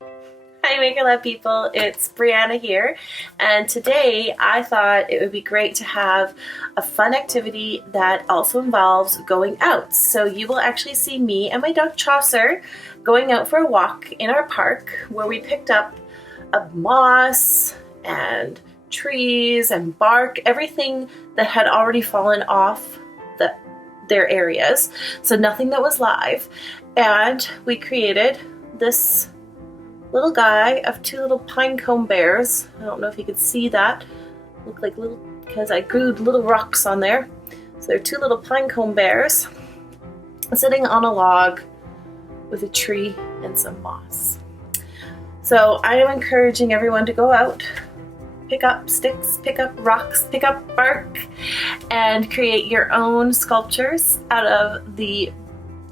Hi MakerLab people, it's Brianna here, and today I thought it would be great to have a fun activity that also involves going out. So you will actually see me and my dog Chaucer going out for a walk in our park where we picked up a moss and trees and bark, everything that had already fallen off their areas, so nothing that was live, and we created this little guy of two little pine cone bears. I don't know if you could see that. Look like little, because I glued little rocks on there. So they're two little pine cone bears sitting on a log with a tree and some moss. So I am encouraging everyone to go out, pick up sticks, pick up rocks, pick up bark, and create your own sculptures out of the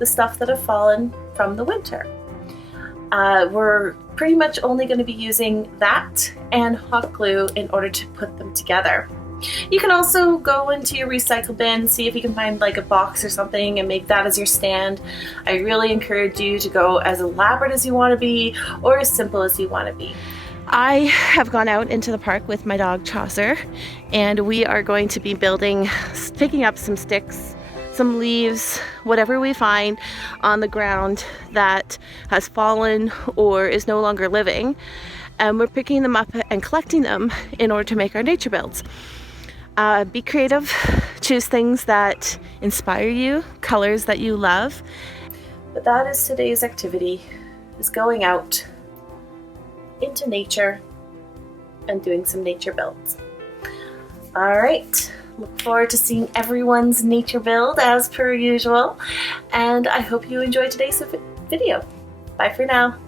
stuff that have fallen from the winter. We're pretty much only going to be using that and hot glue in order to put them together. You can also go into your recycle bin, see if you can find like a box or something and make that as your stand. I really encourage you to go as elaborate as you want to be or as simple as you want to be. I have gone out into the park with my dog Chaucer, and we are going to be picking up some sticks, some leaves, whatever we find on the ground that has fallen or is no longer living, and we're picking them up and collecting them in order to make our nature builds. Be creative, choose things that inspire you, colors that you love. But that is today's activity, is going out into nature and doing some nature builds. All right. Look forward to seeing everyone's nature build as per usual, and I hope you enjoyed today's video. Bye for now.